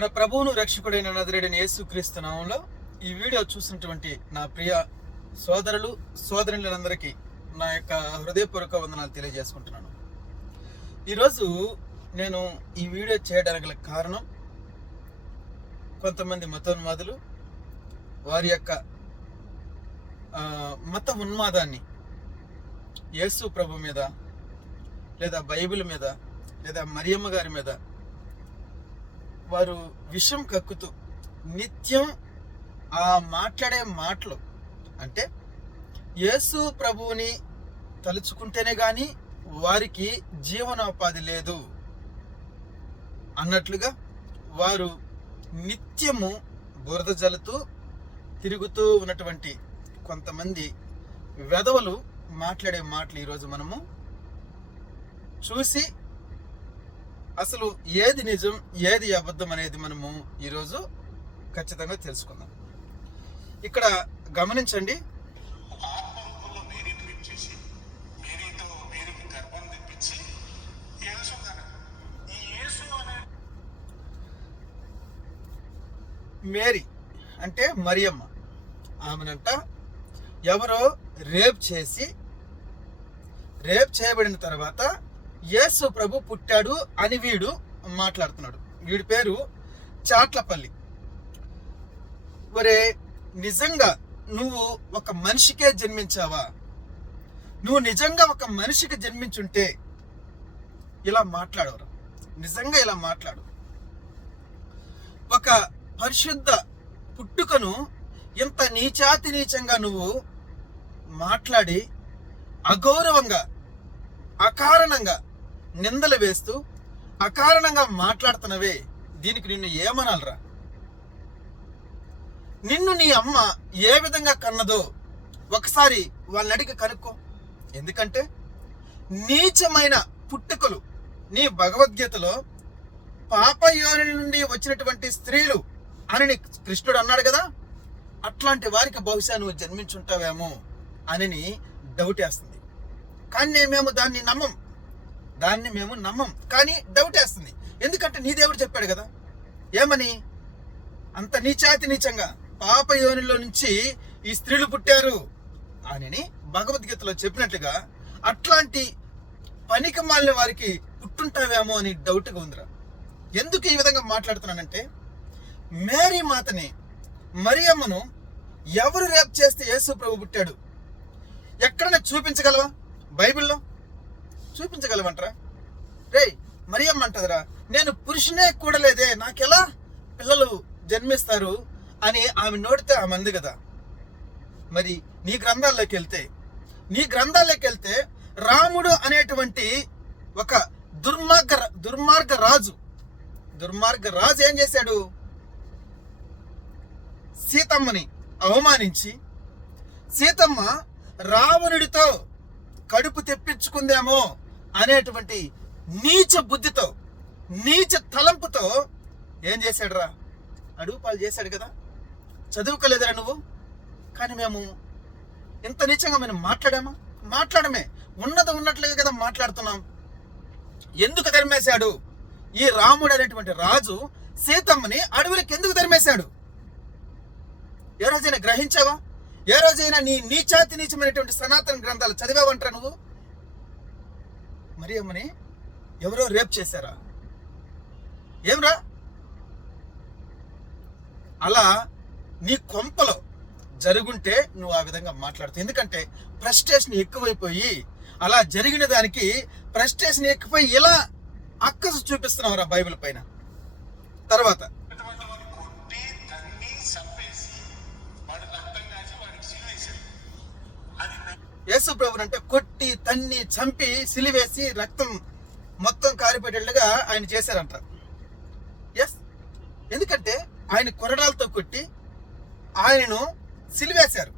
మన ప్రభువును రక్షకుడైన నదిరేడని యేసుక్రీస్తు నామంలో ఈ వీడియో చూసినటువంటి నా ప్రియ సోదరులు సోదరులందరికీ నా యొక్క హృదయపూర్వక వందనాలు తెలియజేసుకుంటున్నాను. ఈరోజు నేను ఈ వీడియో చేయడానికి గల కారణం కొంతమంది మతోన్మాదులు వారి యొక్క మత ఉన్మాదాన్ని యేసు ప్రభు మీద లేదా బైబిల్ మీద లేదా మరియమ్మ గారి మీద వారు విషం కక్కుతూ నిత్యం ఆ మాట్లాడే మాటలు అంటే యేసు ప్రభువుని తలుచుకుంటేనే కానీ వారికి జీవనోపాధి లేదు అన్నట్లుగా వారు నిత్యము బురద జల్లుతూ తిరుగుతూ ఉన్నటువంటి కొంతమంది వెధవలు మాట్లాడే మాటలు ఈరోజు మనము చూసి అసలు ఏది నిజం ఏది అబద్ధం అనేది మనము ఈరోజు ఖచ్చితంగా తెలుసుకుందాం. ఇక్కడ గమనించండి. మేరీ అంటే మరియమ్మ. ఆమెనంట ఎవరో రేప్ చేసి రేప్ చేయబడిన తర్వాత యేసు ప్రభు పుట్టాడు అని వీడు మాట్లాడుతున్నాడు. వీడి పేరు చాట్లపల్లి. ఒరే నిజంగా నువ్వు ఒక మనిషికే జన్మించావా? నువ్వు నిజంగా ఒక మనిషికి జన్మించుంటే ఇలా మాట్లాడవరు? నిజంగా ఇలా మాట్లాడు. ఒక పరిశుద్ధ పుట్టుకను ఇంత నీచాతి నీచంగా నువ్వు మాట్లాడి అగౌరవంగా అకారణంగా నిందలు వేస్తూ అకారణంగా మాట్లాడుతున్నవే దీనికి నిన్ను ఏమనాలరా? నిన్ను నీ అమ్మ ఏ విధంగా కన్నదో ఒకసారి వాళ్ళని అడిగి కనుక్కో. ఎందుకంటే నీచమైన పుట్టుకలు నీ భగవద్గీతలో పాపయోని నుండి వచ్చినటువంటి స్త్రీలు అని కృష్ణుడు అన్నాడు కదా అట్లాంటి వారికి బహుశా నువ్వు జన్మించుంటావేమో అని డౌట్ వేస్తుంది. కానీ మేము దాన్ని నమ్మం. దాన్ని మేము నమ్మం. కానీ డౌట్ వేస్తుంది. ఎందుకంటే నీ దేవుడు చెప్పాడు కదా. ఏమని? అంత నీచాతి నీచంగా పాప యోనిలో నుంచి ఈ స్త్రీలు పుట్టారు అని భగవద్గీతలో చెప్పినట్లుగా అట్లాంటి పనికి మాలిన వారికి పుట్టుంటావేమో అని డౌట్గా ఉందిరా. ఎందుకు ఈ విధంగా మాట్లాడుతున్నానంటే మేరీ మాతని మరియమ్మను ఎవరు రేప్ చేస్తే యేసు ప్రభు పుట్టాడు? ఎక్కడైనా చూపించగలవా? బైబిల్లో? చూపించగలవంటరా రేయ్ మరి ఏమంటదిరా నేను పురుషునే కూడలేదే. నాకెలా పిల్లలు జన్మిస్తారు అని ఆమె నోడితే ఆమె అంది కదా. మరి నీ గ్రంథాల్లోకి వెళ్తే నీ గ్రంథాల్లోకి వెళ్తే రాముడు అనేటువంటి ఒక దుర్మార్గ దుర్మార్గ రాజు. దుర్మార్గ రాజు ఏం చేశాడు? సీతమ్మని అవమానించి సీతమ్మ రావణుడితో కడుపు తెప్పించుకుందేమో అనేటువంటి నీచ బుద్ధితో నీచ తలంపుతో ఏం చేశాడురా? అడుగు పాలు చేశాడు కదా? చదువుకోలేదురా నువ్వు? కానీ మేము ఇంత నీచంగా మేము మాట్లాడామా? మాట్లాడమే. ఉన్నత ఉన్నట్లుగా కదా మాట్లాడుతున్నాం. ఎందుకు తరిమేశాడు? ఈ రాముడు అనేటువంటి రాజు సీతమ్మని అడవులకు ఎందుకు తరిమేశాడు? ఏ రోజైనా గ్రహించావా? ఏ రోజైనా నీ నీచాతి నీచమైనటువంటి సనాతన గ్రంథాలు చదివావంటారా నువ్వు? మరి అమ్మని ఎవరో రేప్ చేశారా? ఏమ్రా? అలా నీ కొంపలో జరుగుంటే నువ్వు ఆ విధంగా మాట్లాడుతావు. ఎందుకంటే ఫ్రస్ట్రేషన్ ఎక్కువైపోయి అలా జరిగిన దానికి ఫ్రస్ట్రేషన్ ఎక్కువై ఇలా అక్కసు చూపిస్తున్నావురా బైబిల్ పైన. తర్వాత యేసు ప్రభుని అంటే కొట్టి తన్ని చంపి సిలివేసి రక్తం మొత్తం కారిపెట్టేట్టుగా ఆయన చేశారంట. ఎస్ ఎందుకంటే ఆయన కొరడాలతో కొట్టి ఆయనను సిలివేశారు.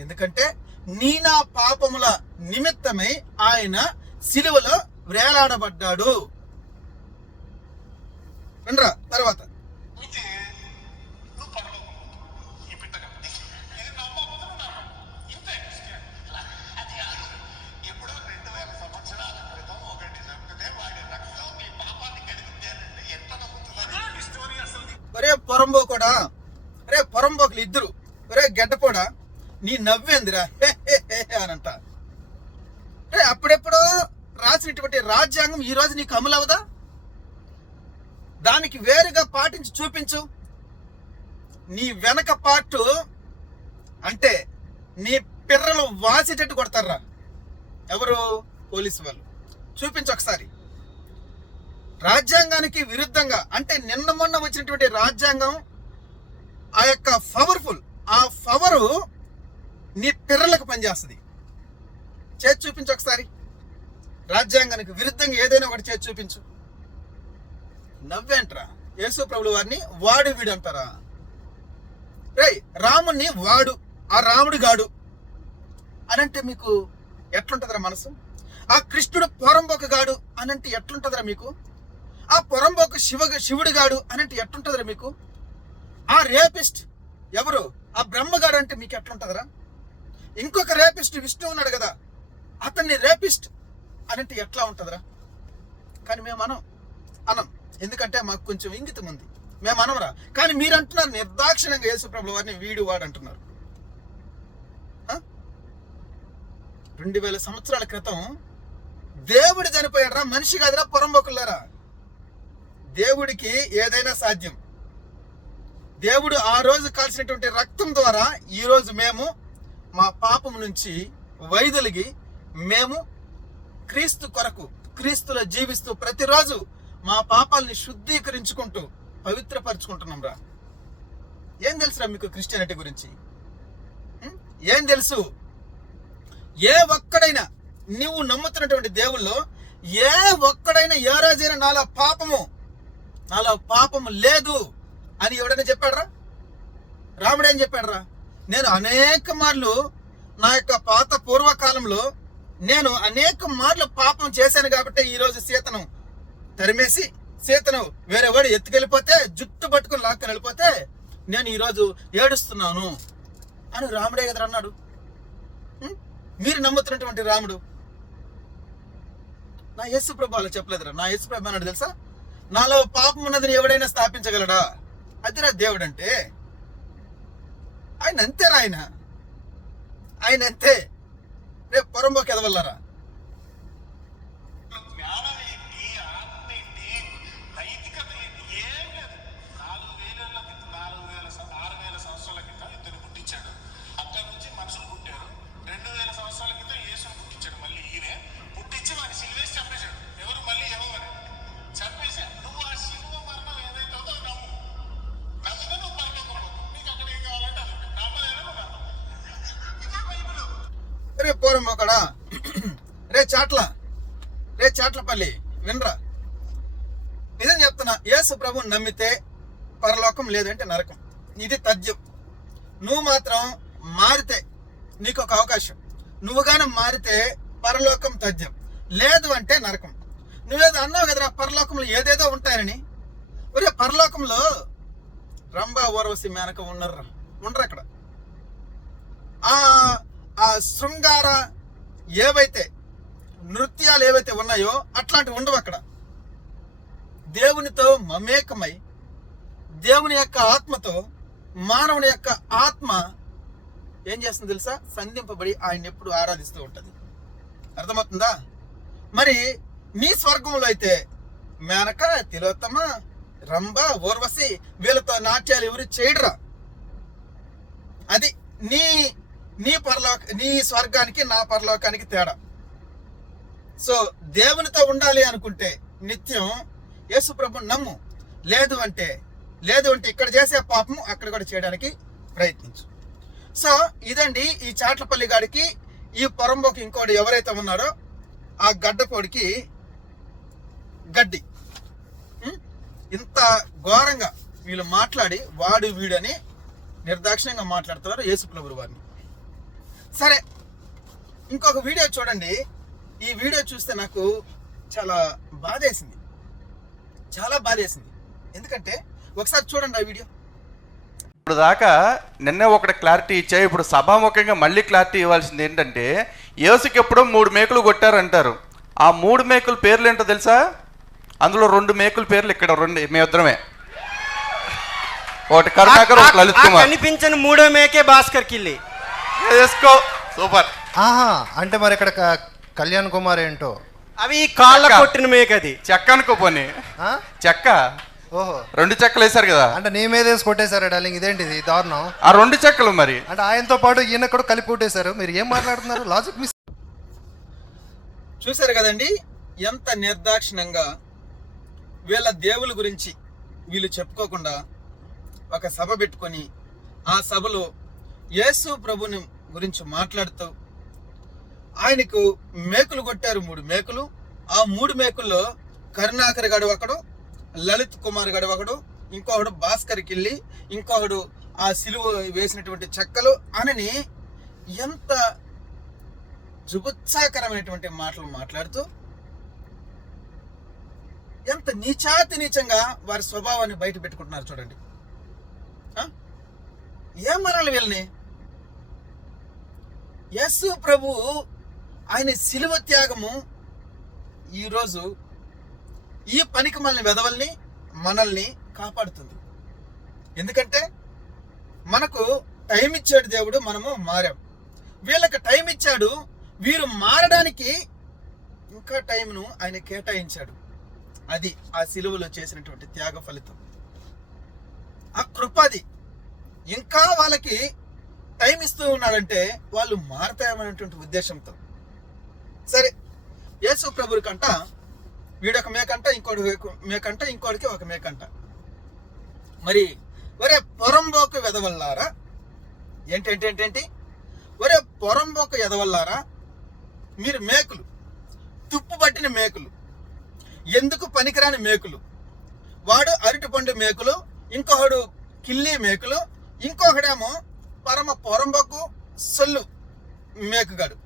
ఎందుకంటే నీనా పాపముల నిమిత్తమై ఆయన సిలువలో వేలాడబడ్డాడు. వినరా తర్వాత. ఒరే పొరంబోకోడా రే పొరంబోకులు ఇద్దరు ఒరే గెడ్డపోడా నీ నవ్వేందిరా హే హే హే అనంట రే అప్పుడెప్పుడో రాసినటువంటి రాజ్యాంగం ఈ రోజు నీకు అమలు అవదా? దానికి వేరుగా పాటించి చూపించు. నీ వెనక పార్టు అంటే నీ పిర్రలు వాసేటట్టు కొడతారా? ఎవరు? పోలీసు వాళ్ళు. చూపించు ఒకసారి. రాజ్యాంగానికి విరుద్ధంగా అంటే నిన్న మొన్న వచ్చినటువంటి రాజ్యాంగం ఆ యొక్క పవర్ఫుల్ ఆ పవరు నీ పిర్రలకు పనిచేస్తుంది. చేతి చూపించు ఒకసారి. రాజ్యాంగానికి విరుద్ధంగా ఏదైనా ఒకటి చేతి చూపించు. నవ్వేంట్రా? యేసు ప్రభులు వారిని వాడు వీడు అంటారా? రేయ్ రాముణ్ణి వాడు ఆ రాముడు గాడు. అనంటే మీకు ఎట్లుంటుందిరా మనసు? ఆ కృష్ణుడు పొరంబొక గాడు అనంటే ఎట్లుంటుందిరా మీకు? ఆ పొరంబొక్క శివ శివుడిగాడు అనంటే ఎట్లుంటదిరా మీకు? ఆ రేపిస్ట్ ఎవరు? ఆ బ్రహ్మగాడు అంటే మీకు ఎట్లుంటుందిరా ఇంకొక రేపిస్ట్ విష్ణు ఉన్నాడు కదా అతన్ని రేపిస్ట్ అనంటే ఎట్లా ఉంటుందిరా? కానీ మేము అనం అనం. ఎందుకంటే మాకు కొంచెం ఇంగితం ఉంది. మేము అనమరా కానీ మీరు అంటున్నారు నిర్దాక్షిణ్యంగా యేసుప్రభు వారిని వీడు వాడు అంటున్నారు. ఆ? రెండు వేల సంవత్సరాల క్రితం దేవుడు చనిపోయాడరా మనిషి కాదురా పొరంబొకులారా దేవుడికి ఏదైనా సాధ్యం. దేవుడు ఆ రోజు కాల్సినటువంటి రక్తం ద్వారా ఈరోజు మేము మా పాపం నుంచి వైదొలిగి మేము క్రీస్తు కొరకు క్రీస్తులో జీవిస్తూ ప్రతిరోజు మా పాపాలని శుద్ధీకరించుకుంటూ పవిత్రపరచుకుంటున్నాం రా. ఏం తెలుసురా మీకు క్రిస్టియానిటీ గురించి? ఏం తెలుసు? ఏ ఒక్కడైనా నువ్వు నమ్ముతున్నటువంటి దేవుల్లో ఏ ఒక్కడైనా ఏ రోజైనా నాలో పాపము నాలో పాపం లేదు అని ఎవడైనా చెప్పాడరా? రాముడు ఏం చెప్పాడరా? నేను అనేక మార్లు నా యొక్క పాత పూర్వకాలంలో నేను అనేక మార్లు పాపం చేశాను కాబట్టి ఈరోజు సీతను తరిమేసి సీతను వేరే వాడు ఎత్తుకెళ్ళిపోతే జుట్టు పట్టుకుని లాక్కొని వెళ్ళిపోతే నేను ఈరోజు ఏడుస్తున్నాను అని రాముడే కదా అన్నాడు. మీరు నమ్ముతున్నటువంటి రాముడు. నా యేసు ప్రభు అలా చెప్పలేదురా. నా యేసు ప్రభు అన్నాడు తెలుసా? నాలో పాపం ఉన్నదని ఎవడైనా స్థాపించగలడా? అదిరా దేవుడు అంటే ఆయన అంతేరా ఆయన. ఆయన అంతే. రేపు పొరంబోకి ఎదవల్లరా? చాట్ల. రే చాట్లపల్లి వినరా? నిజం చెప్తున్నా యేసు ప్రభు నమ్మితే పరలోకం లేదంటే నరకం. ఇది తథ్యం. నువ్వు మాత్రం మారితే నీకు ఒక అవకాశం. నువ్వు కానీ మారితే పరలోకం తథ్యం. లేదు అంటే నరకం. నువ్వేదో అన్నావు కదరా పరలోకంలో ఏదేదో ఉంటాయని? ఒరే పరలోకంలో రంభా ఊర్వశి మేనక ఉన్నారా ఉండరు అక్కడ? ఆ ఆ శృంగార ఏవైతే నృత్యాలు ఏవైతే ఉన్నాయో అట్లాంటివి ఉండవు అక్కడ. దేవునితో మమేకమై దేవుని యొక్క ఆత్మతో మానవుని యొక్క ఆత్మ ఏం చేస్తుంది తెలుసా? సంధింపబడి ఆయన ఎప్పుడు ఆరాధిస్తూ ఉంటుంది. అర్థమవుతుందా? మరి నీ స్వర్గంలో అయితే మేనక తిలోత్తమ రంభ ఊర్వశి వీళ్ళతో నాట్యాలు ఎవరు చేయడరా? అది నీ నీ పరలోక నీ స్వర్గానికి నా పరలోకానికి తేడా. సో దేవునితో ఉండాలి అనుకుంటే నిత్యం యేసు ప్రభు నమ్ము. లేదు అంటే లేదు అంటే ఇక్కడ చేసే పాపము అక్కడ కూడా చేయడానికి ప్రయత్నించు. సో ఇదండి ఈ చాట్లపల్లి గాడికి ఈ పొరంబోకి ఇంకోటి ఎవరైతే ఉన్నారో ఆ గడ్డపోడికి గడ్డి. ఇంత ఘోరంగా వీళ్ళు మాట్లాడి వాడు వీడని నిర్దాక్షిణ్యంగా మాట్లాడుతున్నారు యేసుప్రభు వారిని సరే ఇంకొక వీడియో చూడండి. ఈ వీడియో చూస్తే నాకు చాలా బాధేసింది. చాలా బాధేసింది. ఎందుకంటే ఒకసారి చూడండి ఆ వీడియో. ఇప్పుడు దాకా నిన్నే ఒకటి క్లారిటీ ఇచ్చా ఇప్పుడు సభాముఖంగా మళ్ళీ క్లారిటీ ఇవ్వాల్సింది ఏంటంటే యేసుకి ఎప్పుడో మూడు మేకులు కొట్టారంటారు. ఆ మూడు మేకుల పేర్లు ఏంటో తెలుసా? అందులో రెండు మేకుల పేర్లు ఇక్కడ రెండు మేమిద్దరమే ఒకటి కరుణాకర్ ఒకటి లలిత్ కుమార్. కనిపించని మూడో మేకే భాస్కర్ కిల్లి. సూపర్. ఆహా అంటే మరి ఇక్కడ కళ్యాణ్ కుమార్ ఏంటో? అవి కాళ్ళ. కొట్టిన మేక అది చెక్క అనుకో పోనీ. ఆ? చెక్క. ఓహో. రెండు చెక్కలు వేశారు కదా. అంటే నీ మీద వేసి కొట్టేశారు డార్లింగ్? ఇదేంటిది? దారుణం. ఆ రెండు చెక్కలు మరి. అంటే ఆయనతో పాటు ఈయన కూడా కలిపి కొట్టేశారు. మీరు ఏం మాట్లాడుతున్నారు? లాజిక్ మిస్ చూశారు కదండి? ఎంత నిర్దాక్షిణంగా వీళ్ళ దేవుల గురించి వీళ్ళు చెప్పుకోకుండా ఒక సభ పెట్టుకొని ఆ సభలో యేసు ప్రభుని గురించి మాట్లాడుతూ ఆయనకు మేకులు కొట్టారు మూడు మేకులు. ఆ మూడు మేకుల్లో కరుణాకర్ గడు ఒకడు లలిత్ కుమార్ గడు ఒకడు ఇంకొకడు భాస్కర్కి వెళ్ళి ఇంకొకడు ఆ సిలువ వేసినటువంటి చెక్కలు. అనని ఎంత జుగుత్సాకరమైనటువంటి మాటలు మాట్లాడుతూ ఎంత నీచాతి నీచంగా వారి స్వభావాన్ని బయట పెట్టుకుంటున్నారు చూడండి. ఏం మరాలి వీళ్ళని? యస్సు ప్రభు ఆయన శిలువ త్యాగము ఈరోజు ఈ పనికి మనల్ని వెదవల్ని మనల్ని కాపాడుతుంది. ఎందుకంటే మనకు టైం ఇచ్చాడు దేవుడు మనము మారాం. వీళ్ళకి టైం ఇచ్చాడు వీరు మారడానికి ఇంకా టైంను ఆయన కేటాయించాడు. అది ఆ సిలువలో చేసినటువంటి త్యాగ ఫలితం. ఆ కృపది ఇంకా వాళ్ళకి టైం ఇస్తూ ఉన్నాడంటే వాళ్ళు మారతామనేటువంటి ఉద్దేశంతో. సరే యేసు ప్రభుడి కంట వీడొక మేకంట ఇంకోటి మేకంట ఇంకోటికి ఒక మేకంట. మరి ఒరే పొరంబోకు వెదవల్లారా? ఏంటేంటేంటేంటి ఒరే పొరంబోకు ఎదవల్లారా మీరు మేకులు తుప్పు పట్టిన మేకులు ఎందుకు పనికిరాని మేకులు? వాడు అరటిపండు మేకులు ఇంకొకడు కిల్లి మేకులు ఇంకొకడేమో పరమ పొరంబకు సొల్లు మేకగాడు.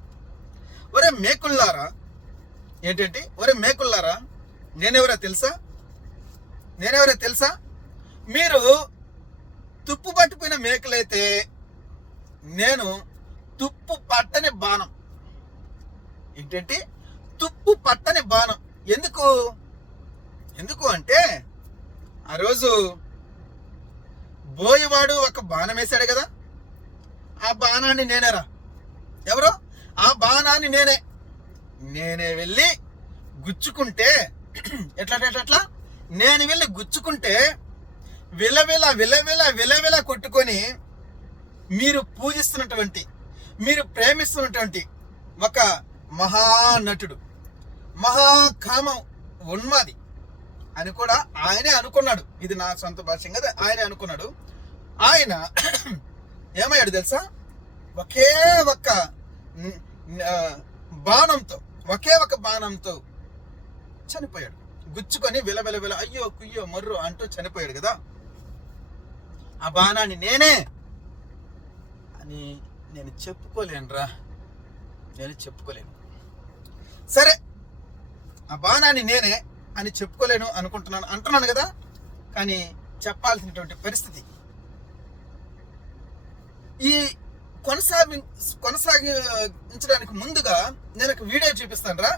ఒరే మేకుల్లారా? ఏంటంటే? ఒరే మేకుల్లారా? నేనెవరో తెలుసా? నేనెవరో తెలుసా? మీరు తుప్పు పట్టిపోయిన మేకలైతే నేను తుప్పు పట్టని బాణం. ఏంటంటే? తుప్పు పట్టని బాణం. ఎందుకు? ఎందుకు అంటే ఆ రోజు బోయవాడు ఒక బాణం వేశాడు కదా? ఆ బాణాన్ని నేనేరా. ఎవరు? ఆ బాణాన్ని నేనే. నేనే వెళ్ళి గుచ్చుకుంటే ఎట్లా ఎట్లా? నేను వెళ్ళి గుచ్చుకుంటే విలవిల విలవిల విలవిల కొట్టుకొని మీరు పూజిస్తున్నటువంటి మీరు ప్రేమిస్తున్నటువంటి ఒక మహానటుడు. మహాకామం ఉన్మాది అని కూడా ఆయనే అనుకున్నాడు. ఇది నా సొంత భాష కదా ఆయనే అనుకున్నాడు. ఆయన ఏమయ్యాడు తెలుసా? ఒకే ఒక్క బాణంతో ఒకే ఒక బాణంతో చనిపోయాడు. గుచ్చుకొని విల విల అయ్యో కుయ్యో మర్రు అంటూ చనిపోయాడు కదా. ఆ బాణాన్ని నేనే అని నేను చెప్పుకోలేనురా నేను చెప్పుకోలేను. సరే ఆ బాణాన్ని నేనే అని చెప్పుకోలేను అనుకుంటున్నాను అంటున్నాను కదా. కానీ చెప్పాల్సినటువంటి పరిస్థితి. ఈ కొనసాగి కొనసాగించడానికి ముందుగా నేను ఒక వీడియో చూపిస్తాను రా.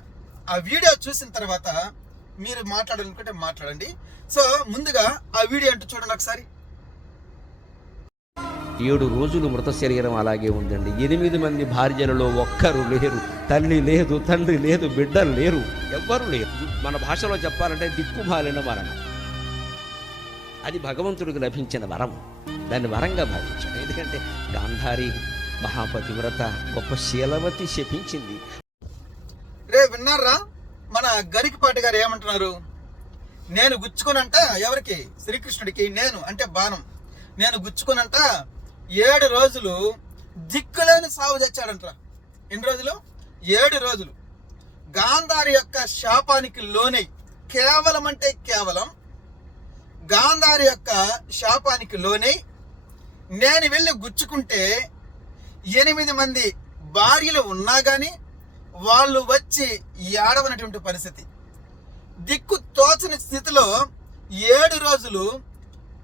ఆ వీడియో చూసిన తర్వాత మీరు మాట్లాడాలనుకుంటే మాట్లాడండి. సో ముందుగా ఆ వీడియో అంటే చూడండి ఒకసారి. ఏడు రోజులు మృత శరీరం అలాగే ఉందండి. ఎనిమిది మంది భార్యలలో ఒక్కరు లేరు. తల్లి లేదు తండ్రి లేదు బిడ్డలు లేరు ఎవ్వరు లేరు. మన భాషలో చెప్పాలంటే దిక్కుమాలిన మరణం అది భగవంతుడికి లభించిన వరం. దాన్ని వరంగా భావించాడు. ఎందుకంటే గాంధారి మహాపతివ్రత గొప్ప శీలవతి శపించింది. రే విన్నారా? మన గరికపాటి గారు ఏమంటున్నారు? నేను గుచ్చుకునంట ఎవరికి? శ్రీకృష్ణుడికి నేను అంటే బాణం. నేను గుచ్చుకునంట ఏడు రోజులు దిక్కులేని సాగు తెచ్చాడంట ఎన్ని రోజులు? ఏడు రోజులు. గాంధారి యొక్క శాపానికి లోనై కేవలం అంటే కేవలం గాంధారి యొక్క శాపానికి లోనై నేను వెళ్ళి గుచ్చుకుంటే ఎనిమిది మంది భార్యలు ఉన్నా కానీ వాళ్ళు వచ్చి ఏడవనటువంటి పరిస్థితి. దిక్కు తోచని స్థితిలో ఏడు రోజులు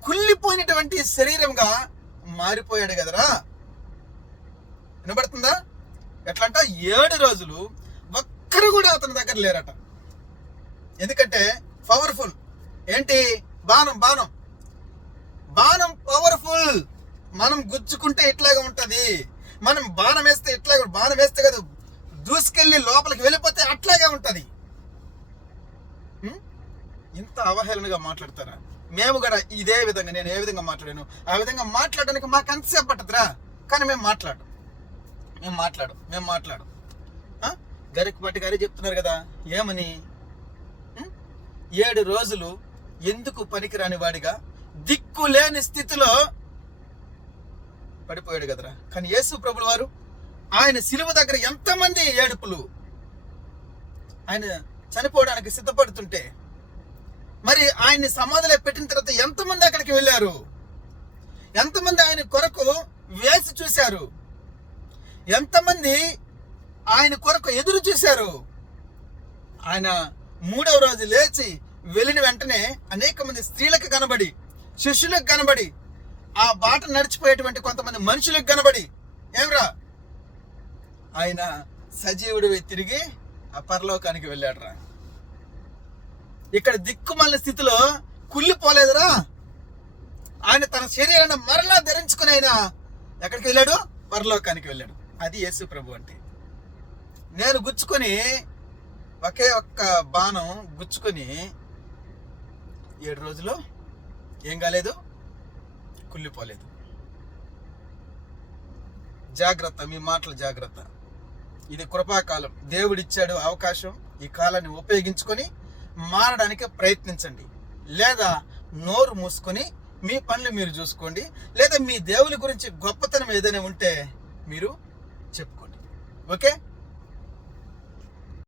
కుళ్ళిపోయినటువంటి శరీరంగా మారిపోయాడు కదరా. వినబడుతుందా? ఎట్లా అంట ఏడు రోజులు ఒక్కరు కూడా అతని దగ్గర లేరట. ఎందుకంటే పవర్ఫుల్ ఏంటి? బాణం బాణం. బాణం పవర్ఫుల్ మనం గుచ్చుకుంటే ఇట్లాగే ఉంటుంది. మనం బాణం వేస్తే ఇట్లాగే బాణం వేస్తే కదా దూసుకెళ్ళి లోపలికి వెళ్ళిపోతే అట్లాగే ఉంటుంది. ఇంత అవహేళనగా మాట్లాడతారా? మేము కూడా ఇదే విధంగా నేను ఏ విధంగా మాట్లాడాను? ఆ విధంగా మాట్లాడడానికి మాకు అంతసేపు పట్టదురా. కానీ మేము మాట్లాడు మేము మాట్లాడు మేము మాట్లాడు గరికి గరికపాటి గారే చెప్తున్నారు కదా ఏమని? ఏడు రోజులు ఎందుకు పనికిరాని వాడిగా? దిక్కు లేని స్థితిలో పడిపోయాడు కదరా. కానీ యేసు ప్రభులు వారు ఆయన సిలువ దగ్గర ఎంతమంది ఏడుపులు ఆయన చనిపోవడానికి సిద్ధపడుతుంటే మరి ఆయన్ని సమాధిలో పెట్టిన తర్వాత ఎంతమంది అక్కడికి వెళ్ళారు? ఎంతమంది ఆయన కొరకు వేసి చూశారు? ఎంతమంది ఆయన కొరకు ఎదురు చూశారు? ఆయన మూడవ రోజు లేచి వెళ్ళిన వెంటనే అనేక మంది స్త్రీలకు కనబడి శిష్యులకు కనబడి ఆ బాట నడిచిపోయేటువంటి కొంతమంది మనుషులకు కనబడి ఏమ్రా? ఆయన సజీవుడు తిరిగి ఆ పరలోకానికి వెళ్ళాడురా. ఇక్కడ దిక్కుమల్ల స్థితిలో కుళ్ళిపోలేదురా. ఆయన తన శరీరాన్ని మరలా ధరించుకుని ఆయన ఎక్కడికి వెళ్ళాడు? పరలోకానికి వెళ్ళాడు. అది యేసు ప్రభు అంటే. నేను గుచ్చుకొని ఒకే ఒక్క బాణం గుచ్చుకొని ఏడు రోజులు ఏం కాలేదు? కుళ్ళిపోలేదు. జాగ్రత్త మీ మాటలు జాగ్రత్త. ఇది కృపాకాలం. దేవుడిచ్చాడు అవకాశం ఈ కాలాన్ని ఉపయోగించుకొని మారడానికి ప్రయత్నించండి. లేదా నోరు మూసుకొని మీ పనులు మీరు చూసుకోండి. లేదా మీ దేవుని గురించి గొప్పతనం ఏదైనా ఉంటే మీరు చెప్పుకోండి. ఓకే?